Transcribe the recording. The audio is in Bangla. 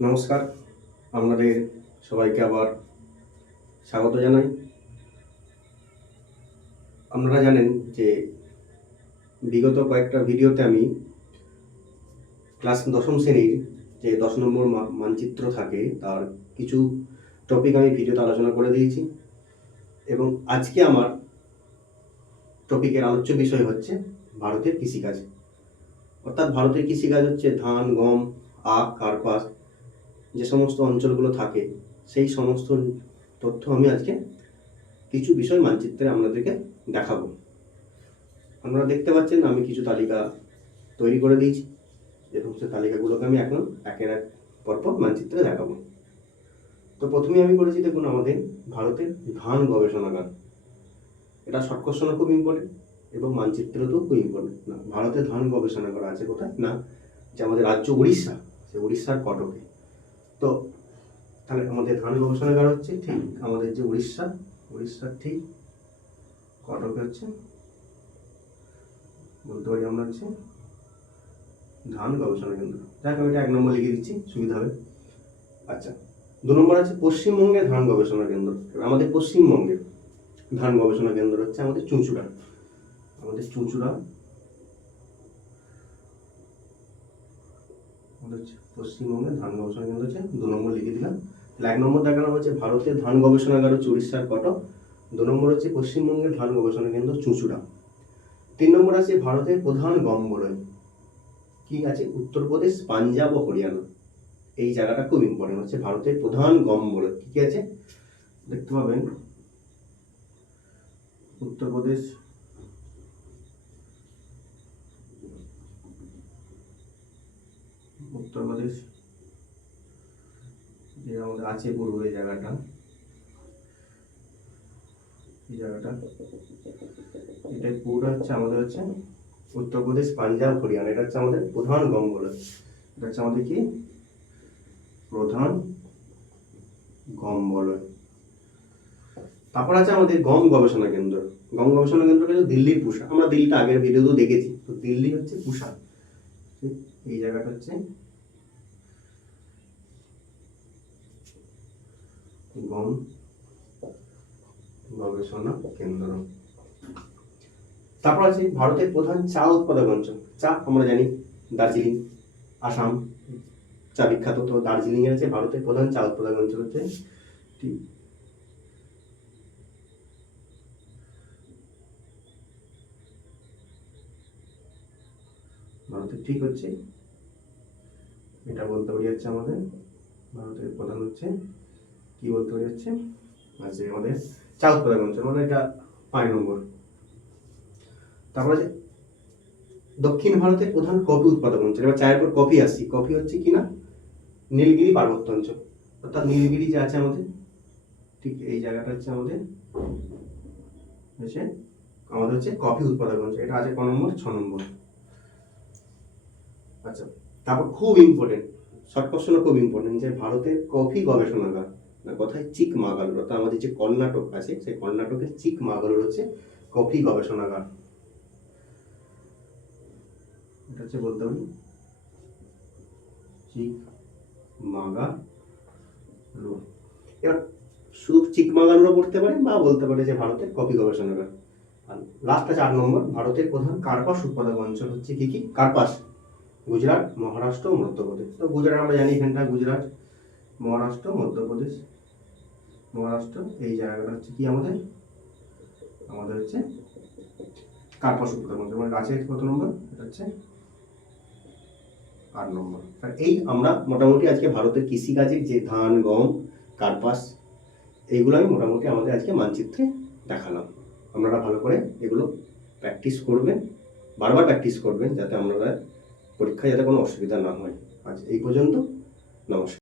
নমস্কার। আপনাদের সবাইকে আবার স্বাগত জানাই। আপনারা জানেন যে বিগত কয়েকটা ভিডিওতে আমি ক্লাস দশম শ্রেণির যে দশ নম্বর মানচিত্র থাকে, তার কিছু টপিক আমি ভিডিওতে আলোচনা করে দিয়েছি। এবং আজকে আমার টপিকের আলোচ্য বিষয় হচ্ছে ভারতের কৃষিকাজ। অর্থাৎ ভারতের কৃষিকাজ হচ্ছে ধান, গম, আখ, কার্পাস যে সমস্ত অঞ্চলগুলো থাকে, সেই সমস্ত তথ্য আমি আজকে কিছু বিষয় মানচিত্রে আপনাদেরকে দেখাবো। আপনারা দেখতে পাচ্ছেন আমি কিছু তালিকা তৈরি করে দিয়েছি যে সমস্ত তালিকাগুলোকে আমি এখন একের এক পরপর মানচিত্রে দেখাবো। তো প্রথমে আমি করেছি দেখুন আমাদের ভারতের ধান গবেষণাগার এটা শর্ট কোশ্চনও খুব ইম্পর্টেন্ট এবং মানচিত্রতেও খুব ইম্পর্টেন্ট না ভারতের ধান গবেষণাগার আছে কোথায়? না, যে আমাদের রাজ্য উড়িষ্যা সে উড়িষ্যার কটকে। তো তাহলে আমাদের ধান গবেষণাগার হচ্ছে ঠিক আমাদের যে উড়িষ্যা, উড়িষ্যার ঠিক কটকে হচ্ছে বলতে পারি আমরা হচ্ছে ধান গবেষণা কেন্দ্র। যাক, আমি এটা এক নম্বর লিখে দিচ্ছি, সুবিধা হবে। আচ্ছা দু নম্বর আছে পশ্চিমবঙ্গে ধান গবেষণা কেন্দ্র। আমাদের পশ্চিমবঙ্গে ধান গবেষণা কেন্দ্র হচ্ছে আমাদের চুঁচুড়া। আমাদের চুঁচুড়া আমাদের হচ্ছে পশ্চিমবঙ্গের ধান গবেষণা কেন্দ্র হচ্ছে, দু নম্বর লিখে দিলাম। তাহলে এক নম্বর দেখানো হচ্ছে ভারতের ধান গবেষণাগার হচ্ছে উড়িষ্যার কটক, দু নম্বর হচ্ছে পশ্চিমবঙ্গের ধান গবেষণা কেন্দ্র চুঁচুড়া। তিন নম্বর আছে ভারতের প্রধান গম বলয় কি আছে? উত্তরপ্রদেশ, পাঞ্জাব ও হরিয়ানা। এই জায়গাটা খুব ইম্পর্টেন্ট হচ্ছে, ভারতের প্রধান গম কি কি আছে? দেখতে পাবেন। উত্তরপ্রদেশ উত্তরপ্রদেশ, যে আমাদের আছে পূর্ব এই জায়গাটা। এই জায়গাটা। এটা পুরোটা হচ্ছে আমাদের হচ্ছে উত্তরপ্রদেশ, পাঞ্জাব, হরিয়ানা। এটা হচ্ছে আমাদের প্রধান গম বলে এটা হচ্ছে আমাদের কি? প্রধান গম তারপর আছে আমাদের গম গবেষণা কেন্দ্র। গম গবেষণা কেন্দ্র হচ্ছে দিল্লির পুষা আমরা দিল্লিটা আগের ভিডিওতেও দেখেছি। তো দিল্লি হচ্ছে পুষা এই জায়গাটা হচ্ছে গম গবেষণা কেন্দ্র। তারপর আছে ভারতের প্রধান চা উৎপাদক অঞ্চল। চা আমরা জানি দার্জিলিং, আসাম। চা বিখ্যাত তো দার্জিলিং এর আছে ভারতের প্রধান চা উৎপাদক অঞ্চল হচ্ছে ভারতের ঠিক হচ্ছে, এটা বলতে পারি হচ্ছে আমাদের, ভারতের প্রধান হচ্ছে কি বলতে পারি হচ্ছে? আছে আমাদের চা উৎপাদন অঞ্চল মানে এটা পাঁচ নম্বর। তারপর আছে দক্ষিণ ভারতের প্রধান কফি উৎপাদক অঞ্চল। এবার চায়ের পর কফি আসছি কফি হচ্ছে কি না? নীলগিরি পার্বত্য অঞ্চল। অর্থাৎ নীলগিরি যে আছে আমাদের, ঠিক এই জায়গাটা হচ্ছে আমাদের হচ্ছে আমাদের হচ্ছে কফি উৎপাদক অঞ্চল। এটা আছে ক নম্বর, ছ নম্বর। আচ্ছা তারপর খুব ইম্পর্টেন্ট শর্ট কোশ্চেনও খুব ইম্পর্টেন্ট যে ভারতের কফি গবেষণাগার। কোথায় চিক মাগালুর, অর্থাৎ আমাদের যে কর্ণাটক আছে, সেই কর্ণাটকের চিক মাগালুর হচ্ছে কফি গবেষণাগার। এটা হচ্ছে বলতে পারি এবার শুধু পড়তে পারে বা বলতে পারে যে ভারতের কফি গবেষণাগার। আর লাস্ট আছে আট নম্বর, ভারতের প্রধান কার্পাস উৎপাদক অঞ্চল হচ্ছে কি কি? কার্পাস। গুজরাট, মহারাষ্ট্র, মধ্যপ্রদেশ। তো গুজরাট আমরা জানি এখানটা, গুজরাট, মহারাষ্ট্র, মধ্যপ্রদেশ। মহারাষ্ট্র, এই জায়গাটা হচ্ছে কি আমাদের? আমাদের হচ্ছে কার্পাস উৎপাদক অঞ্চল মানে গাছের কত নম্বর? এটা হচ্ছে আট নম্বর। আর এই আমরা মোটামুটি আজকে ভারতের কৃষিকাজের যে ধান, গম, কার্পাস, এইগুলো আমি মোটামুটি আমাদের আজকে মানচিত্রে দেখালাম। আপনারা ভালো করে এগুলো প্র্যাকটিস করবেন, বারবার প্র্যাকটিস করবেন, যাতে আপনারা পরীক্ষায় যাতে কোনো অসুবিধা না হয়। আজ এই পর্যন্ত, নমস্কার।